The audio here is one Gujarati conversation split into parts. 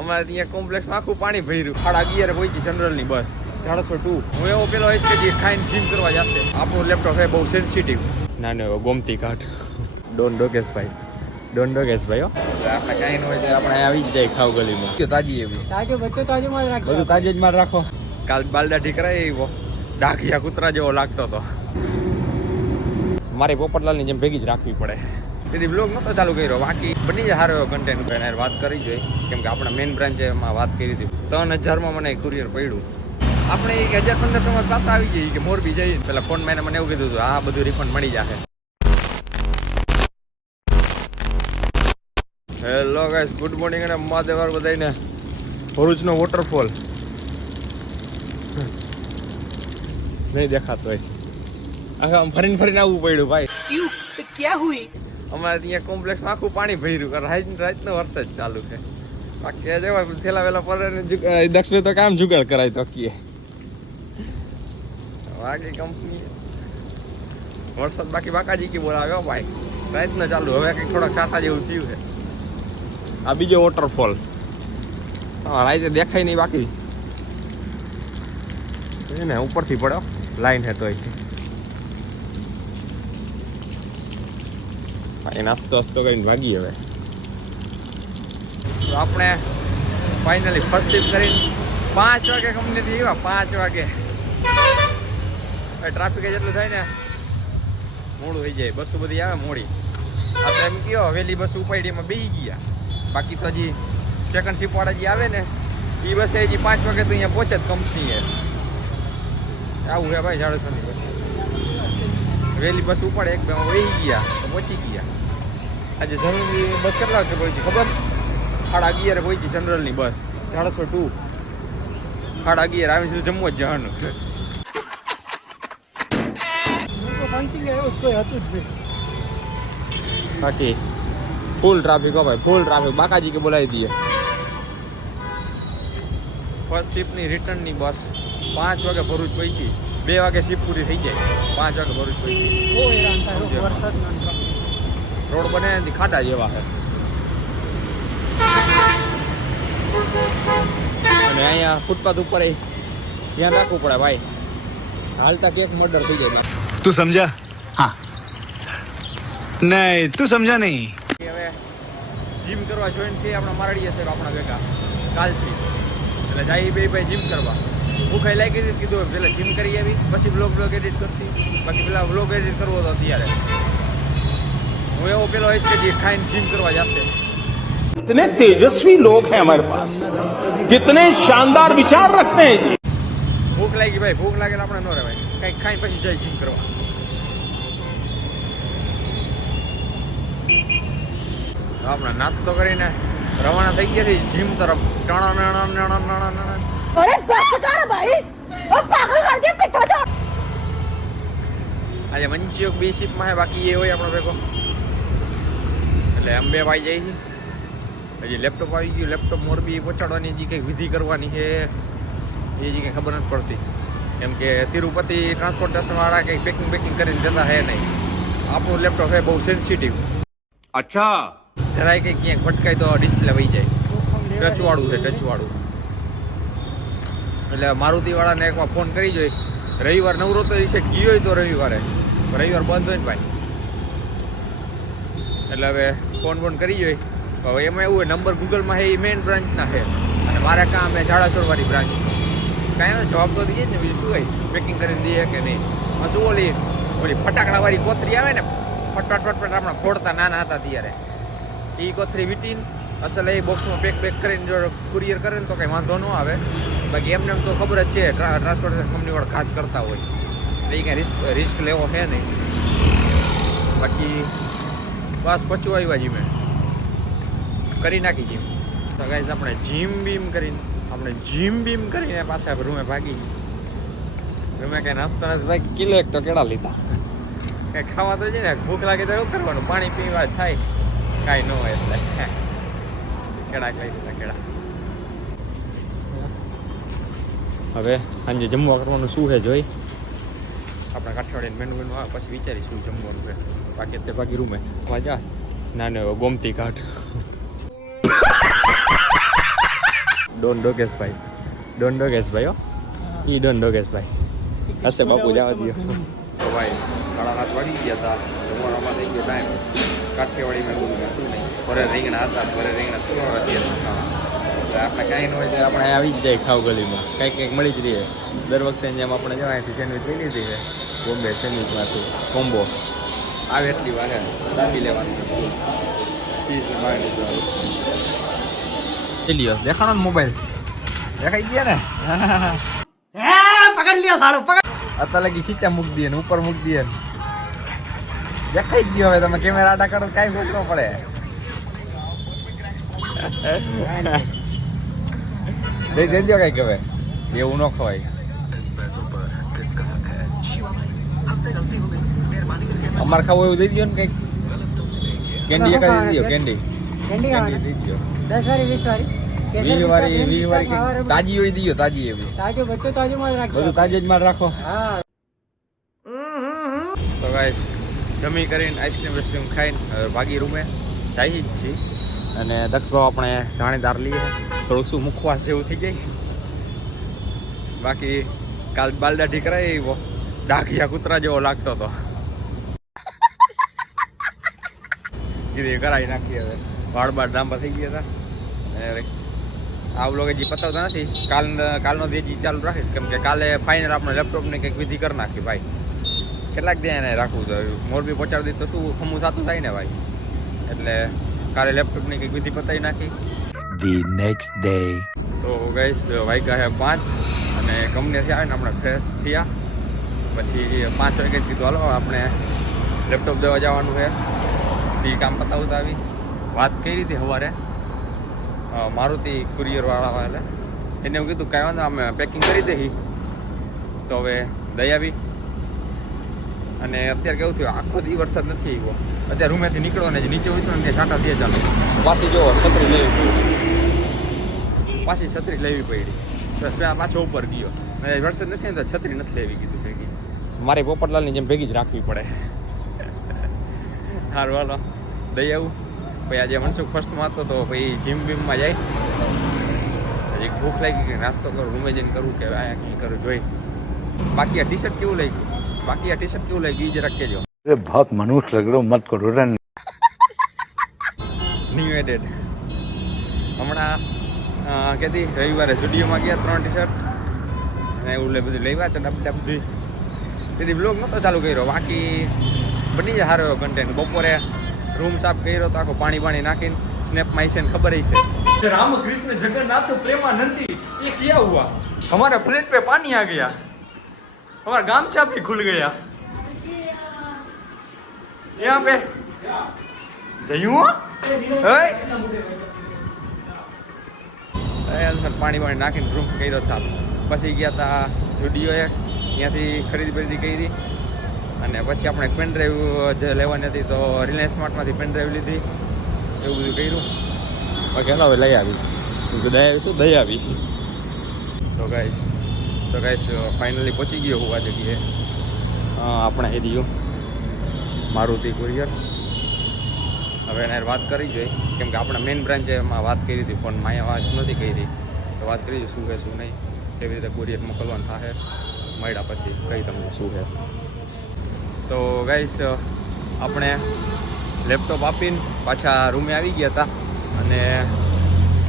અમારે ત્યાં કોમ્પ્લેક્સમાં આખું પાણી ભર્યું. 11:30 પહોંચી જનરલની બસ 402. હું એવો પેલો હોઈશ કે જે ખાઈને જીમ કરવા જશે. આપણું લેપટોપ છે બહુ સેન્સિટિવ. નાનો એવો ગોમતી ઘાટ. ડોન ડોકેશભાઈ હો. આપણે કાંઈ ન હોય તો આપણે આવી જ જાય ખાવ ગલીમાં. તાજી એવી તાજો બચ્ચો તાજો માલ રાખો, બધું તાજો જ માલ રાખો. કાલ બાલદાઢી કરાય એવો ડાઘિયા કૂતરા જેવો લાગતો હતો. મારી પોપટલાલની જેમ ભેગી જ રાખવી પડે. તેથી બ્લોગ નહોતો ચાલુ કર્યો, બાકી બની જાય સારો એવો કન્ટેન્ટ વાત કરી જોઈએ. કેમ કે આપણા મેઇન બ્રાન્ચ એમાં વાત કરી હતી 3000માં મને કુરિયર પડ્યું. આપણે 1000-1500 પાછા આવી જઈએ કે મોરબી જઈએ. પેલા ફોન મેં મને એવું કીધું હતું આ બધું રિફંડ મળી જશે. હેલો ગાઈસ, ગુડ મોર્નિંગ અને મહાદેવર બધાને. ભરૂચનો વોટરફોલ નહીં દેખાતો હોય. આમ ફરીને આવવું પડ્યું ભાઈ. ક્યાં હુઈ? અમારે ત્યાં કોમ્પ્લેક્સમાં આખું પાણી ભર્યું. રાતનો વરસાદ ચાલુ છે. બાકી જવા થેલા વેલા પર દક્ષ તો કામ જુગાડ કરાય તો કીએ બાકી કંપની વરસાદ બાકી બાકાજી કી બોલાવ્યો ભાઈ. રાતનો ચાલુ, હવે કંઈક થોડાક સાઠા જેવું થયું છે. આ બીજો વોટરફોલ રાતે દેખાય નહીં, બાકી ને ઉપરથી પડ્યો લાઈન હે તો નાસ્તો કરીને ભાગી. હવે તો આપણે ફાઇનલી ફર્સ્ટ શિફ્ટ કરીને 5 વાગે કંપનીથી આવ્યા. 5 વાગે ટ્રાફિક જેટલું થાય ને મોડું થઈ જાય. બસો બધી આવે મોડી. આ તો એમ કયો વહેલી બસ ઉપાડી એમાં બેસી ગયા. બાકી તો હજી સેકન્ડ શિફ્ટ વાળા જે આવે ને એ બસે હજી 5 વાગે તો અહીંયા પહોંચે જ કંપનીએ. આવું છે ભાઈ. 6:30 વહેલી બસ ઉપાડે એક બે વહી ગયા તો પહોંચી ગયા. આજે જનરલની બસ કેટલા વાગે પહોંચી ખબર? 11:30 પહોંચી જનરલની બસ 402. 11:30 આવી સુધી જમવા જ જવાનું. બાકી ફૂલ ટ્રાફિક હો ભાઈ, ફૂલ ટ્રાફિક. બાકાજી કે બોલાવી દઈએ. ફર્સ્ટ શિફ્ટની રિટર્નની બસ 5 વાગે ભરૂચ પહોંચી. 2 વાગે શિફ્ટ પૂરી થઈ જાય. 5 વાગે ભરૂચ પહોંચી. રોડ બને ખાડા જેવા છે. અને અહીંયા ફૂટપાથ ઉપર ધ્યાન રાખવું પડે ભાઈ. હાલતા કેક મર્ડર થઈ જાય. તું સમજા? હા. નહીં તું સમજા નહીં. હવે જીમ કરવા જોઈન થઈ આપણા મારડીએ સાહેબ આપણા ભેગા કાલથી. એટલે જાય બે ભાઈ જીમ કરવા. ભૂખ લાગી હતી, કીધું પેલા જીમ કરી આવી પછી બ્લોગ એડિટ કરશી. બાકી પેલા બ્લોગ એડિટ કરવો હતો અત્યારે. હું એવો પેલો હોઈશ કે જે ખાઈને જીમ કરવા જશે. कितने तेजस्वी लोग हैं हमारे पास, कितने शानदार विचार रखते हैं जी. ભૂખ લાગી ભાઈ, ભૂખ લાગે આપણે ન રહેવાય. કંઈક ખાઈને પછી જાય જીમ કરવા. આપણે નાસ્તો કરીને રવાના થઈ ગયા છે જીમ તરફ. અરે બસ કર ભાઈ, ઓ પાગલ કર દે પિતા જો. આજે મંચિયોક બી શિપમાં હે, બાકી એ હોય આપણો ભેગો. એટલે અંબે ભાઈ જાય છે. હજી લેપટોપ આવી ગયું. લેપટોપ મોરબી પહોંચાડવાની હજી કંઈક વિધિ કરવાની છે. એ હજી કંઈ ખબર નથી પડતી. કેમ કે તિરુપતિ ટ્રાન્સપોર્ટેશનવાળા કંઈક પેકિંગ કરીને જતા હે નહીં. આપણું લેપટોપ છે બહુ સેન્સિટિવ. અચ્છા. જરાય કંઈક ક્યાંક ભટકાય તો ડિસ્પ્લે વહી જાય. ટચવાળું છે, ટચવાળું. એટલે મારુતિવાળાને એકવાર ફોન કરી જોઈ. રવિવાર નવરો તો એ છે, ગયો હોય તો રવિવાર બંધ હોય ને ભાઈ. એટલે હવે ફોન કરી જોઈ. હવે એમાં એવું હોય નંબર ગૂગલમાં છે એ મેઇન બ્રાન્ચના છે અને મારે કામ એ ઝાડાસોડવાળી બ્રાન્ચ. કાંઈ એનો જવાબ તો દઈએ ને, બીજું શું હોય પેકિંગ કરીને દઈએ કે નહીં. શું ઓલી ફટાકડાવાળી કોથરી આવે ને, ફટફટ આપણે ફોડતા નાના હતા ત્યારે એ કોથરી વીટીને અસલ એ બોક્સમાં પેક કરીને જો કુરિયર કરે ને તો કંઈ વાંધો ન આવે. બાકી એમને એમ તો ખબર જ છે ટ્રાન્સપોર્ટેશન કંપનીવાળા ઘાત કરતા હોય એટલે એ કાંઈ રિસ્ક લેવો છે નહીં. બાકી બસ પચવા આવ્યા જીમે કરી નાખી જીમ. તો ગાઈઝ આપણે જીમ બીમ કરીને પાછા રૂમે ભાગી. રૂમે કંઈ નાસ્તો નથી ભાઈ. કિલો એક તો કેળા લીધા. કંઈ ખાવા તો છે ને, ભૂખ લાગે તો એવું કરવાનું, પાણી પીવા થાય. કાંઈ ન હોય એટલે કેળા ખાઈ દીધા કેળા. હવે સાંજે જમવા કરવાનું શું છે જોઈ. આપણા કાઠિયાવાડી મેનુ આવે પછી વિચારીશું જમવાનું છે. બાકી તે બાકી રૂમે જા નાનો એવો ગોમતી ઘાટ. ડોન ડોકેશભાઈ હો ઈ ડોન ડોકેશભાઈ હશે બાપુ જવા દો તો ભાઈ 7:30 વાગી ગયા હતા જમવામાં થઈ ગયો ટાઈમ કાઠિયાવાડીમાં એવું હતું નહીં ભરે રીંગણા હતા ભરે રીંગણા શું અત્યારે આપણે કાંઈ ન હોય તો આપણે આવી જ જાય ખાવ ગલીમાં કંઈક મળી જ રહીએ દર વખતે જેમ આપણે જવાય અહીંથી સેન્ડવિચ લઈ લીધી છે બોમ્બે સેન્ડવિચમાંથી કોમ્બો આવે એટલી વાર દાબી લેવાનું ચીઝ મારી લ્યો દેખાડો ને મોબાઈલ દેખાઈ ગયા ને પકડ લ્યો સાળો પકડ અત્યારે લગી ખીચા મૂકી દઈએ ને ઉપર મૂકી દઈએ દેખાઈ જ ગયો હવે તમે કેમેરા આડા કરો કાંઈ ફેંકવો પડે દઈ દેજો કઈક હવે એવું ન ખવાય અમારે ખાવું એવું દઈ દો ને કઈક કેન્ડી એક દઈ દો કેન્ડી કેન્ડી દઈ દો 10 વાળી 20 વાળી 20 વાળી કંઈક તાજી હોય દઈ દો તાજી એવી તાજો બચ્ચો તાજો માં રાખજો બધું તાજો જ માર રાખો હા તો ગાઈસ જમી કરીને આઈસ્ક્રીમ ખાઈને હવે ભાગી રૂમે જાય જ છીએ અને દક્ષ ભાવ આપણે જાણીદાર લઈએ થોડુંક શું મુખવાસ જેવું થઈ જાય બાકી કાલ બાલદાઢી કરાવી એવો ડાઘિયા કૂતરા જેવો લાગતો હતો કીધી કરાવી નાખીએ હવે વાળ બાળ લાંબા થઈ ગયા હતા અને આ વ્લોગ હજી પતાવતા નથી કાલનો દી હજી ચાલુ રાખીશ કેમ કે કાલે ફાઇનલ આપણે લેપટોપની કંઈક વિધિ કરી નાખી ભાઈ કેટલાક દે એને રાખવું જોઈએ મોરબી પહોંચાડી દઈએ તો શું ખમું થતું થાય ને ભાઈ એટલે કાલે લેપટોપની કંઈક વિધિ પતાવી નાખી The next day. તો ગઈશ વાગ્યા છે 5 અને કંપનીથી આવીને આપણે ફ્રેશ થયા પછી 5 વાગે કીધું હાલો આપણે લેપટોપ દેવા જવાનું છે એ કામ પતાવતા આવી વાત કરી હતી સવારે મારુતિ કુરિયરવાળા એટલે એને એવું કીધું કાંઈ વાંધો અમે પેકિંગ કરી દઈ તો હવે દઈ આવી અને અત્યારે કેવું થયું આખો દી વરસાદ નથી આવ્યો અત્યારે રૂમેથી નીકળો ને નીચે ઉતરો ને છાંટા થયા ચાલો પાછી જો છત્રી લેવી પડી પાછો ઉપર ગયો અને વરસાદ નથી ને તો છત્રી નથી લેવી કીધું ભેગી મારે પોપટલાલની જેમ ભેગી જ રાખવી પડે સારું હાલો દઈ આવું પછી આજે મનસુખ ફર્સ્ટમાં હતો તો પછી જીમ બીમમાં જાય હજી ભૂખ લાગી કે નાસ્તો કરું રૂમે જઈને કરું કે અહીંયા કંઈ કરું જોઈ બાકી આ ટી શર્ટ કેવું લાગ્યું જરાક કહેજો अरे बहुत मनुष्य लग रहे हो मत करो रन ન્યૂ એડેડ હમણાં કહેતી રવિવારે સ્ટુડિયોમાં ગયા 3 ટી શર્ટ અને એવું બધું લેવા છે ડબ તેથી બ્લોગ નહોતો ચાલુ કર્યો બાકી બની જાય સારો એવો કન્ટેન્ટ બપોરે રૂમ સાફ કર્યો તો આખો પાણી નાખીને સ્નેપમાં આવીશે ને ખબર છે રામકૃષ્ણ જગન્નાથ પ્રેમાનંદી ये क्या हुआ हमारा प्लेट पे पानी आ गया हमारा गामछा भी खुल गया यहाँ पे જયું પાણી નાખીને રૂમ કર્યો સાફ પછી ગયા હતા સ્ટુડિયોએ ત્યાંથી ખરીદી કરી અને પછી આપણે પેનડ્રાઈવ જે લેવાની હતી તો રિલાયન્સ સ્માર્ટમાંથી પેનડ્રાઈવ લીધી એવું બધું કર્યું બાકી હલો હવે લઈ આવી દઈ આવી તો ગાઈસ ફાઇનલી પહોંચી ગયો હું આ જગ્યાએ આપણે એ રહ્યું મારુતિ કુરિયર હવે એને વાત કરી જોઈએ કેમ કે આપણે મેઇન બ્રાન્ચ એમાં વાત કરી હતી ફોનમાં અહીંયા વાત નથી કરી તો વાત કરી શું છે શું નહીં કેવી રીતે કુરિયર મોકલવાનું થશે મળ્યા પછી કહી તમને શું છે તો ગાઈસ આપણે લેપટોપ આપીને પાછા રૂમે આવી ગયા હતા અને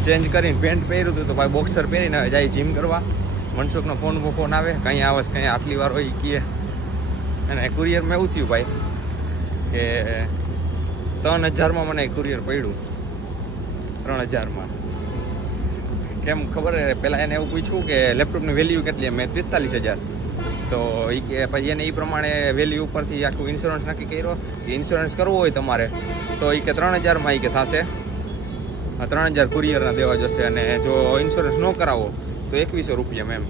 ચેન્જ કરીને પેન્ટ પહેર્યું હતું તો ભાઈ બોક્સર પહેરીને જાય જીમ કરવા મનસુખનો ફોન આવે કંઈ આવશ કંઈ આટલી વાર હોય કહે અને કુરિયરમાં એવું થયું ભાઈ કે 3000માં મને કુરિયર પડ્યું 3000માં કેમ ખબર પહેલાં એને એવું પૂછ્યું કે લેપટોપની વેલ્યુ કેટલી મેં 45000 તો એ કે પછી એને એ પ્રમાણે વેલ્યુ ઉપરથી આખું ઇન્સ્યોરન્સ નક્કી કર્યો કે ઇન્સ્યોરન્સ કરવો હોય તમારે તો એ કે 3000માં એ કે થશે 3000 કુરિયરના દેવા જશે અને જો ઇન્સ્યોરન્સ ન કરાવો તો 2100 રૂપિયા એમ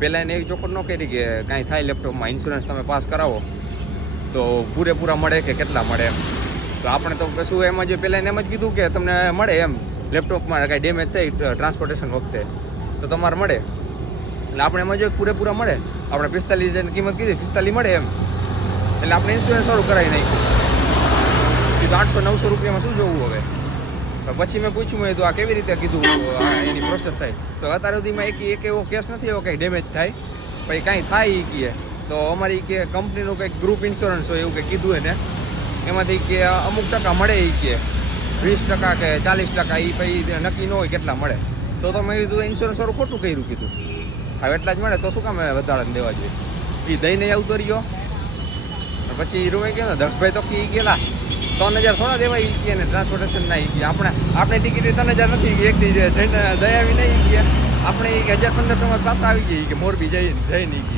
પહેલાં એને એવી ચોખવટ ન કરી કે કાંઈ થાય લેપટોપમાં ઇન્સ્યોરન્સ તમે પાસ કરાવો તો પૂરેપૂરા મળે કે કેટલા મળે એમ તો આપણે તો શું એમ જ પહેલાં એને એમ જ કીધું કે તમને મળે એમ લેપટોપમાં કાંઈ ડેમેજ થઈ ટ્રાન્સપોર્ટેશન વખતે તો તમારે મળે એટલે આપણે એમાં જો પૂરેપૂરા મળે આપણે 45,000ની કિંમત કીધી 45 મળે એમ એટલે આપણે ઇન્સ્યોરન્સ સારું કરાવી નાખ્યું 800-900 રૂપિયામાં શું જોવું હવે પછી મેં પૂછ્યું મેં કીધું આ કેવી રીતે કીધું આ એની પ્રોસેસ થાય તો અત્યાર સુધીમાં એક એવો કેસ નથી એવો કંઈ ડેમેજ થાય પછી કાંઈ થાય એ કહે તો અમારી કે કંપનીનું કંઈક ગ્રુપ ઇન્સ્યોરન્સ હોય એવું કંઈક કીધું એને એમાંથી કે અમુક ટકા મળે એ કે 20% કે 40% એ પછી નક્કી ન હોય કેટલા મળે તો મેં કીધું ઇન્સ્યોરન્સ વાળું ખોટું કર્યું કીધું હવે એટલા જ મળે તો શું કામ વધારાને દેવા જોઈએ એ દઈને આવતો રહ્યો પછી રૂમે કહે ને દક્ષભાઈ તો કે ગયેલા 3000 થોડા દેવા એ કહે ને ટ્રાન્સપોર્ટેશન ના એ આપણે ટિકિટ 3000 નથી એકથી દયાવી નહીં કે આપણે 1500 પાછા આવી ગઈ કે મોરબી જઈ નહીં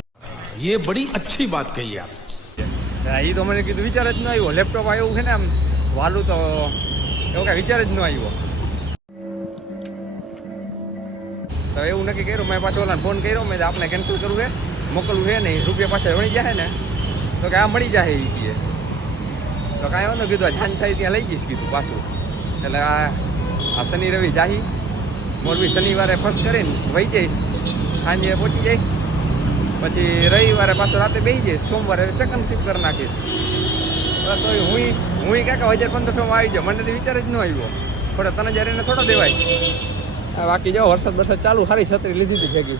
ये बड़ी अच्छी बात कही आप એ તો મને કીધું વિચાર જ ન આવ્યો લેપટોપ આવ્યું છે ને આમ વાલું તો એવું કાંઈ વિચાર જ ન આવ્યો તો એવું નક્કી કર્યું મેં પાછો ઓલાને ફોન કર્યો મેં આપણે કેન્સલ કરવું છે મોકલવું છે ને રૂપિયા પાછા વળી જાય ને તો કે આ મળી જાય એ કહે તો કાંઈ વાંધો કીધું જાન થાય ત્યાં લઈ જઈશ કીધું પાછું એટલે આ શનિ રવિ જાહી મોરબી શનિવારે ફર્સ્ટ કરીને વહી જઈશ સાંજે પહોંચી જઈશ પછી રવિવારે પાછો રાતે બેસી જઈશ સોમવારે સેકન્ડ શિફ્ટ કરી નાખીશ તો હું કાંકા 1500માં આવી જાઉં મને તો વિચાર જ ન આવ્યો થોડા 3000 એને થોડા દેવાય બાકી જાઓ વરસાદ ચાલુ સારી છત્રી લીધી હતી ભેગી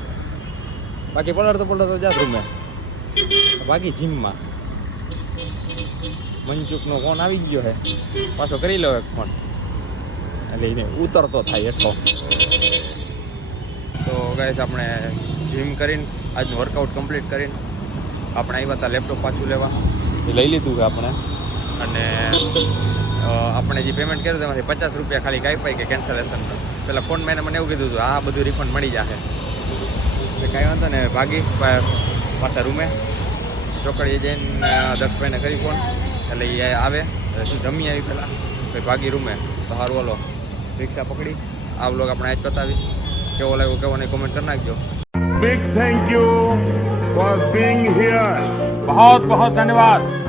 બાકી પલળતો જાત રૂમે બાકી જીમમાં મનચુકનો ફોન આવી ગયો છે પાછો કરી લો એક ફોન એટલે એને ઉતરતો થાય એટલો તો ગાઈસ આપણે જીમ કરીને આજનું વર્કઆઉટ કમ્પ્લીટ કરીને આપણે આવ્યા હતા લેપટોપ પાછું લેવા એ લઈ લીધું છે આપણે અને આપણે જે પેમેન્ટ કર્યું તેમાંથી 50 રૂપિયા ખાલી કાંઈ કે કેન્સલેશનનું પેલા ફોન મેં મને એવું કીધું હતું આ બધું રિફંડ મળી જશે એટલે કાંઈ વાંધો ને ભાગી પાછા રૂમે ચોકડીએ જઈને દક્ષભાઈને કરી ફોન એટલે એ આવે શું જમી આવી પહેલાં પછી ભાગી રૂમે તો સારું હાલો રિક્ષા પકડી આ વ્લોગ આપણે આજ બતાવી કેવો લાગ્યો કેવો નહીં કોમેન્ટ કરી નાખજો big thank you for being here बहुत बहुत धन्यवाद